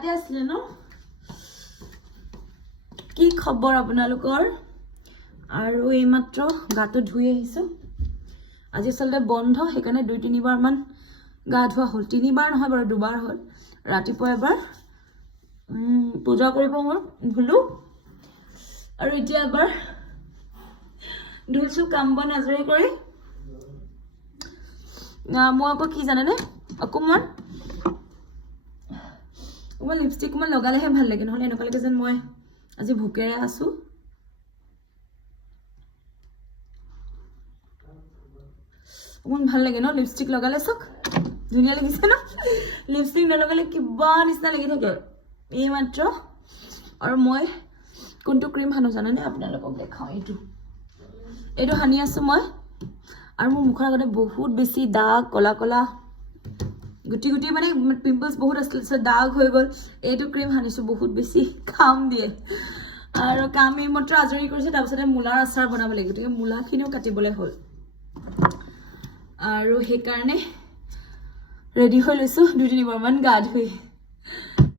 ইয়াতে আছিলে ন কি খবৰ আপোনালোকৰ আৰু এইমাত্ৰ গাটো ধুই আহিছো আজি আচলতে বন্ধ সেইকাৰণে 2-3 বাৰ মান গা ধোৱা হ'ল 3 বাৰ নহয় বাৰু 2 বাৰ হ'ল ৰাতিপুৱা এবাৰ পূজা কৰিব মই ভুলো আৰু এতিয়া এবাৰ ধুইছো কাম বন আজৰি কৰি মই আকৌ কি জানেনে অকমান লিপষ্টিক মই লগালেহে ভাল লাগে নহলে এনেকুৱা লাগে যেন মই আজি ভুকেৰে আছো অকমান ভাল লাগে ন লিপষ্টিক লগালে চক ধুনীয়া লাগিছে ন লিপষ্টিক নলগালে কিবা নিচিনা লাগি থাকে এই মাত্ৰ আৰু মই কোনটো ক্ৰীম হানো জানেনে আপোনালোকক দেখাও এইটো হানি আছো মই আৰু মোৰ মুখৰ আগতে বহুত বেছি দাগ কলা কলা গুটি গুটি মানে পিম্পলস বহুত আছিল দাগ হৈ গল এইটো ক্ৰীম হানিছো বহুত বেছি কাম দিয়ে আৰু কাম এই মাত্ৰ আজৰি কৰিছে তাৰপিছতে মুলাৰ আচাৰ বনাব লাগে গতিকে মুলাখিনিও কাটিবলৈ হ'ল আৰু সেই কাৰণে ৰেডি হৈ লৈছো 2-3 বাৰ মান গা ধুই